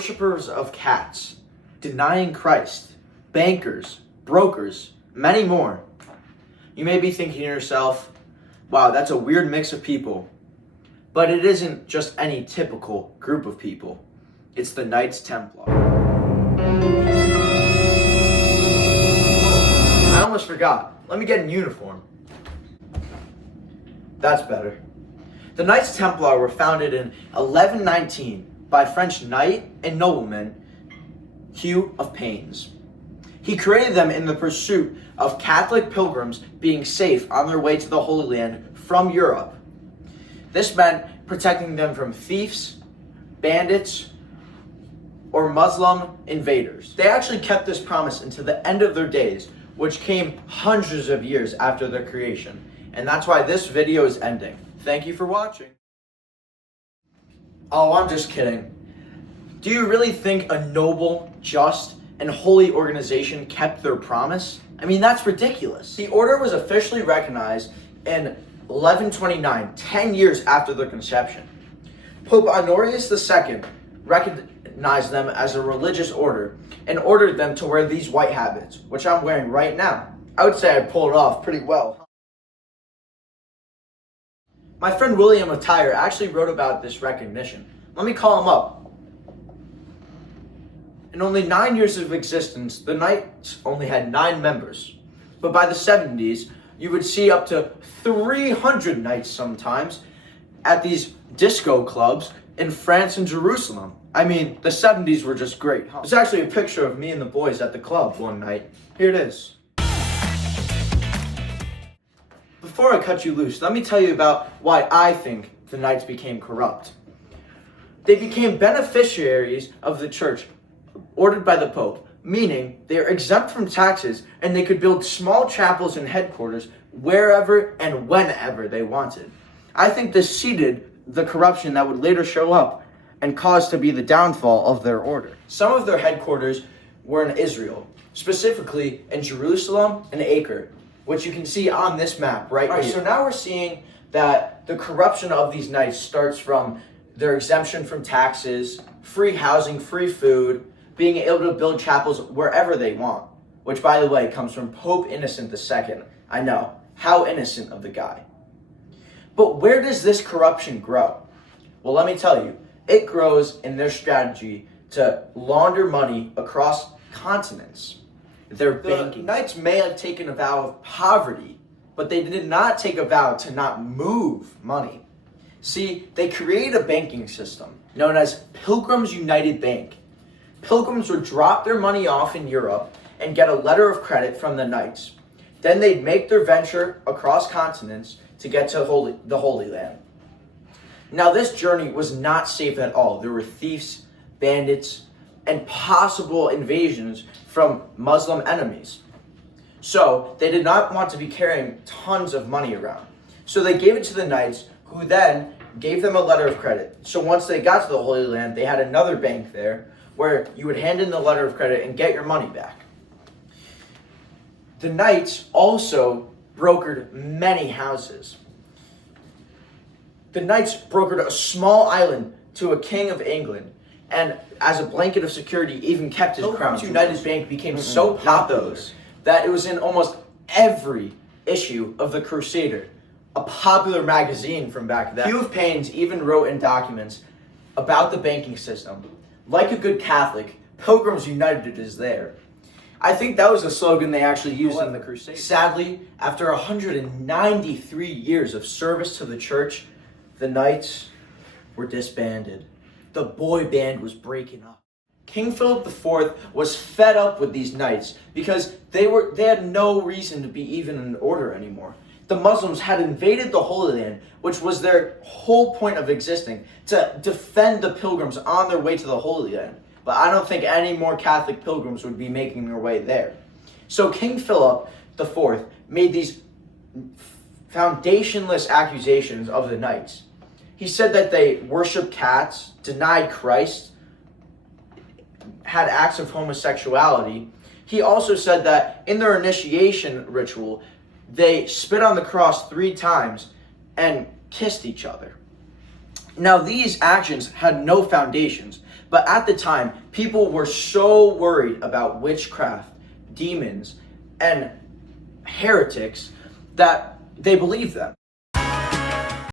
worshippers of cats, denying Christ, bankers, brokers, many more. You may be thinking to yourself, wow, that's a weird mix of people. But it isn't just any typical group of people. It's the Knights Templar. I almost forgot. Let me get in uniform. That's better. The Knights Templar were founded in 1119 by French knight and nobleman Hugh of Payens. He created them in the pursuit of Catholic pilgrims being safe on their way to the Holy Land from Europe. This meant protecting them from thieves, bandits, or Muslim invaders. They actually kept this promise until the end of their days, which came hundreds of years after their creation. And that's why this video is ending. Thank you for watching. Oh, I'm just kidding. Do you really think a noble, just, and holy organization kept their promise? I mean, that's ridiculous. The order was officially recognized in 1129, 10 years after their conception. Pope Honorius II recognized them as a religious order and ordered them to wear these white habits, which I'm wearing right now. I would say I pulled it off pretty well. My friend William of Tyre actually wrote about this recognition. Let me call him up. In only 9 years of existence, the Knights only had 9 members. But by the 70s, you would see up to 300 Knights sometimes at these disco clubs in France and Jerusalem. I mean, the 70s were just great, huh? There's actually a picture of me and the boys at the club one night. Here it is. Before I cut you loose, let me tell you about why I think the Knights became corrupt. They became beneficiaries of the church ordered by the Pope, meaning they are exempt from taxes and they could build small chapels and headquarters wherever and whenever they wanted. I think this seeded the corruption that would later show up and cause to be the downfall of their order. Some of their headquarters were in Israel, specifically in Jerusalem and Acre, which you can see on this map right here. So now we're seeing that the corruption of these knights starts from their exemption from taxes, free housing, free food, being able to build chapels wherever they want, which, by the way, comes from Pope Innocent II. I know, how innocent of the guy. But where does this corruption grow? Well, let me tell you, it grows in their strategy to launder money across continents. Their banking. The Knights may have taken a vow of poverty, but they did not take a vow to not move money. See, they created a banking system known as Pilgrims United Bank. Pilgrims would drop their money off in Europe and get a letter of credit from the Knights. Then they'd make their venture across continents to get to the Holy Land. Now, this journey was not safe at all. There were thieves, bandits, and possible invasions from Muslim enemies. So they did not want to be carrying tons of money around. So they gave it to the Knights, who then gave them a letter of credit. So once they got to the Holy Land, they had another bank there where you would hand in the letter of credit and get your money back. The Knights also brokered many houses. The Knights brokered a small island to a king of England, and as a blanket of security, even kept his crown. United Bank became so popular that it was in almost every issue of the Crusader, a popular magazine from back then. Hugh of Payens even wrote in documents about the banking system. Like a good Catholic, Pilgrims United is there. I think that was a slogan they actually used in the Crusade. Sadly, after 193 years of service to the church, the Knights were disbanded. The boy band was breaking up. King Philip IV was fed up with these Knights because they had no reason to be even in order anymore. The Muslims had invaded the Holy Land, which was their whole point of existing, to defend the pilgrims on their way to the Holy Land. But I don't think any more Catholic pilgrims would be making their way there. So King Philip IV made these foundationless accusations of the Knights. He said that they worshiped cats, denied Christ, had acts of homosexuality. He also said that in their initiation ritual, they spit on the cross 3 times and kissed each other. Now, these actions had no foundations, But at the time, people were so worried about witchcraft, demons, and heretics that they believed them.